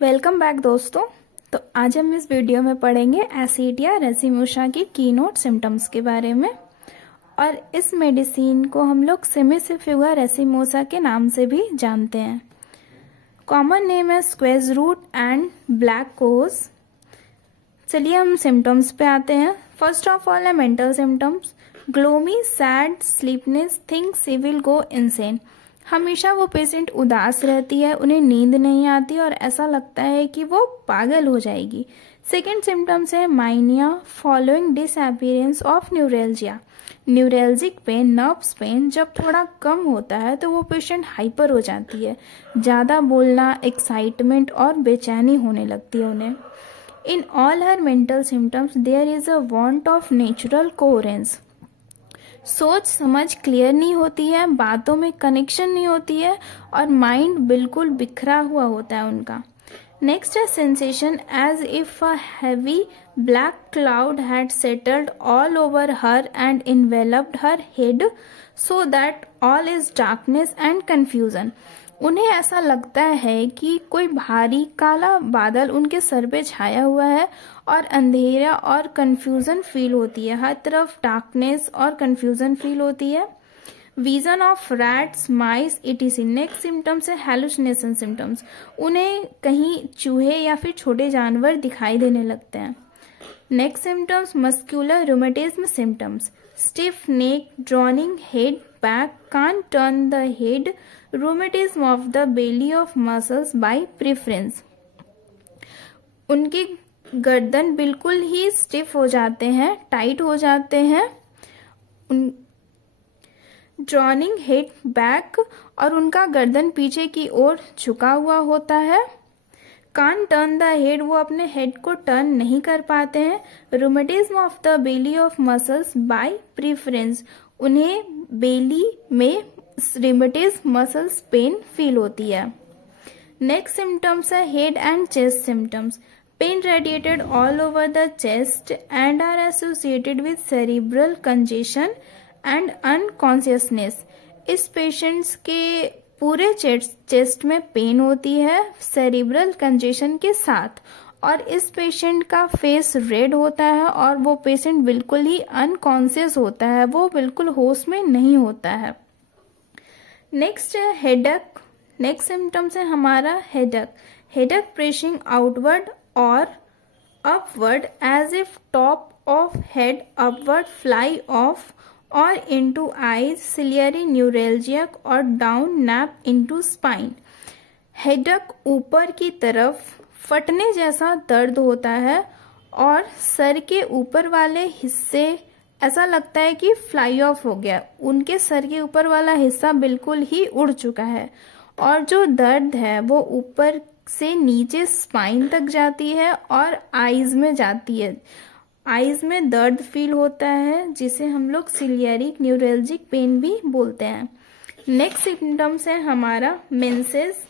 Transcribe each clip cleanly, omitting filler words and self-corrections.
Welcome back दोस्तों। तो आज हम इस वीडियो में पढ़ेंगे एसिडिया रेसिमोसा की कीनोट सिम्टम्स के बारे में। और इस मेडिसिन को हम लोग सेमिसिफ्यूगा रेसिमोसा के नाम से भी जानते हैं। कॉमन नेम है स्क्वेज रूट एंड ब्लैक कोज। चलिए हम सिम्टम्स पे आते हैं। फर्स्ट ऑफ ऑल है mental symptoms. Gloomy, sad, sleepiness, thinks she will go insane. हमेशा वो पेशेंट उदास रहती है, उन्हें नींद नहीं आती और ऐसा लगता है कि वो पागल हो जाएगी। सेकेंड सिम्टम्स है mania following disappearance of neuralgia. Neuralgic pain, nerves pain जब थोड़ा कम होता है तो वो पेशेंट हाइपर हो जाती है, ज़्यादा बोलना, एक्साइटमेंट और बेचैनी होने लगती है उन्हें। In all her mental symptoms there is a want of natural coherence. सोच समझ क्लियर नहीं होती है, बातों में कनेक्शन नहीं होती है और माइंड बिल्कुल बिखरा हुआ होता है उनका। नेक्स्ट है sensation as if a heavy black cloud had settled all over her and enveloped her head so that all is darkness and confusion. उन्हें ऐसा लगता है कि कोई भारी काला बादल उनके सर पे छाया हुआ है और अंधेरा और कंफ्यूजन फील होती है, हर तरफ डार्कनेस और कंफ्यूजन फील होती है। Vision of rats, mice, etc.. Next symptoms है हेलुसिनेशन सिम्टम्स। उन्हें कहीं चूहे या फिर छोटे जानवर दिखाई देने लगते हैं। Next symptoms muscular rheumatism symptoms. Stiff neck, drowning head back, can't turn the head, rheumatism of the belly of muscles by preference. उनकी गर्दन बिल्कुल ही स्टिफ हो जाते हैं, टाइट हो जाते हैं। ड्रॉनिंग हेड बैक और उनका गर्दन पीछे की ओर झुका हुआ होता है। कान टर्न द हेड, वो अपने हेड को टर्न नहीं कर पाते हैं। Rheumatism of the belly of muscles by preference, उन्हें बेली में रूमेटिज्म मसल्स पेन फील होती है। नेक्स्ट सिम्टम्स है head and chest symptoms. Pain radiated all over the chest and are associated with cerebral congestion and unconsciousness. इस patients के पूरे chest में pen होती है सेरिब्रल कंजेशन के साथ, और इस पेशेंट का फेस रेड होता है और वो पेशेंट बिल्कुल ही अनकॉन्शियस होता है, वो बिल्कुल होश में नहीं होता है। नेक्स्ट है हेडेक। नेक्स्ट सिम्टम्स है हमारा हेडेक। हेडेक प्रेसिंग आउटवर्ड और upward as if top of head upward fly off और इनटू आईज, सिलियरी न्यूरेल्जिया और down nape into spine. Headache ऊपर की तरफ फटने जैसा दर्द होता है और सर के ऊपर वाले हिस्से ऐसा लगता है कि फ्लाई ऑफ हो गया, उनके सर के ऊपर वाला हिस्सा बिल्कुल ही उड़ चुका है और जो दर्द है वो ऊपर से नीचे स्पाइन तक जाती है और आईज में जाती है। आईज में दर्द फील होता है जिसे हम लोग सिलियरिक न्यूरेल्जिक पेन भी बोलते हैं। नेक्स्ट सिम्टम्स है हमारा मेंसेस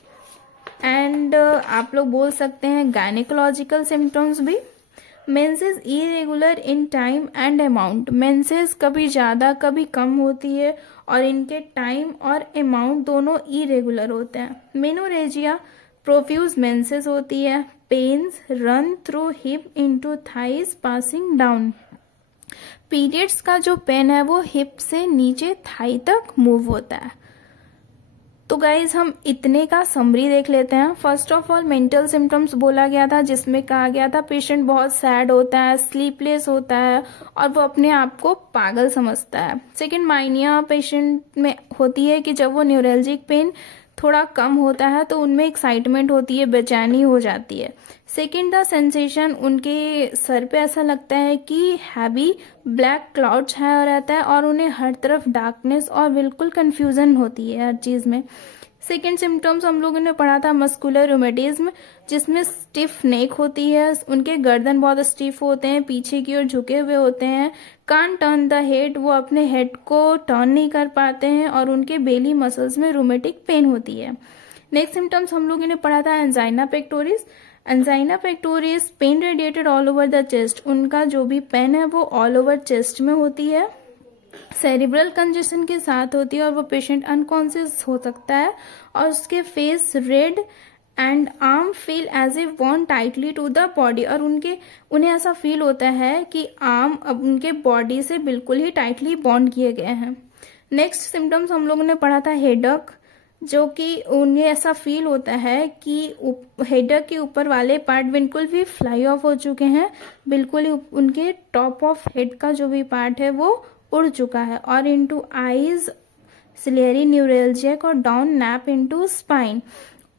एंड आप लोग बोल सकते हैं गायनेकोलॉजिकल सिम्टम्स भी। Menses irregular in time and amount. Menses कभी ज़्यादा कभी कम होती है और इनके टाइम और अमाउंट दोनों इरेगुलर होते हैं। मेनोरेजिया प्रोफ्यूज मेंसेस होती है। Pains run through hip into thighs passing down. Periods का जो पेन है वो हिप से नीचे थाई तक मूव होता है। तो गाइज हम इतने का समरी देख लेते हैं। First of all mental symptoms बोला गया था जिसमें कहा गया था पेशेंट बहुत सैड होता है, स्लीपलेस होता है और वो अपने आप को पागल समझता है। सेकंड माइनिया पेशेंट में होती है कि जब वो न्यूरेल्जिक पेन थोड़ा कम होता है तो उनमें एक्साइटमेंट होती है, बेचैनी हो जाती है। सेकेंड द सेंसेशन, उनके सर पे ऐसा लगता है कि हैवी ब्लैक क्लाउड छाया रहता है और उन्हें हर तरफ डार्कनेस और बिल्कुल कंफ्यूजन होती है हर चीज में। सेकेंड सिम्टम्स हम लोगों ने पढ़ा था मस्कुलर रूमेटिज्म, जिसमें स्टिफ नेक होती है, उनके गर्दन बहुत स्टिफ होते हैं, पीछे की ओर झुके हुए होते हैं। कान टर्न द हेड, वो अपने हेड को टर्न नहीं कर पाते हैं और उनके बेली मसल्स में रूमेटिक पेन होती है। नेक्स्ट सिम्टम्स हम लोगों ने पढ़ा था angina pectoris. Angina pectoris pain radiated all over the chest, उनका जो भी पेन है वो ऑल ओवर चेस्ट में होती है, सेरिब्रल कंजेशन के साथ होती है और वो पेशेंट अनकॉन्शियस हो सकता है और उसके face red and arm feel as if bound tightly to the body, और उन्हें ऐसा फील होता है कि आर्म अब उनके बॉडी से बिल्कुल ही टाइटली बॉन्ड किए गए हैं। नेक्स्ट सिम्टम्स हम लोगों ने पढ़ा था हेडेक, जो कि उन्हें ऐसा फील होता है कि हेडेक के ऊपर वाले पार्ट बिल्कुल भी फ्लाई ऑफ हो चुके हैं, बिल्कुल ही उनके टॉप ऑफ हेड का जो भी पार्ट है वो उड़ चुका है। और इनटू आईज सिलेरी न्यूरल्जिक और डाउन नैप इनटू स्पाइन,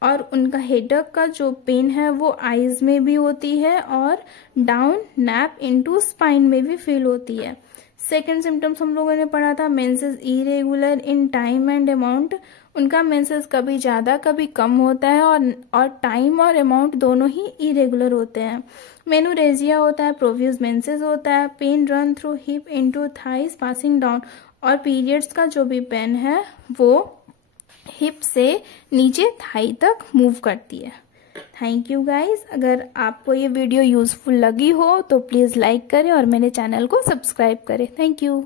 और उनका हेडेक का जो पेन है वो आईज में भी होती है और डाउन नैप इनटू स्पाइन में भी फील होती है। सेकेंड सिम्टम्स हम लोगों ने पढ़ा था menses irregular in time and amount, उनका मेंसेस कभी ज्यादा कभी कम होता है और टाइम और अमाउंट दोनों ही इरेगुलर होते हैं। मेनोरेजिया होता है, प्रोफ्यूज मेंसेस होता है, pain run through hip into thighs passing down, और पीरियड्स का जो भी पेन है वो हिप से नीचे थाई तक मूव करती है। Thank you guys. अगर आपको ये वीडियो यूजफुल लगी हो तो प्लीज़ लाइक करें और मेरे चैनल को सब्सक्राइब करें। Thank you.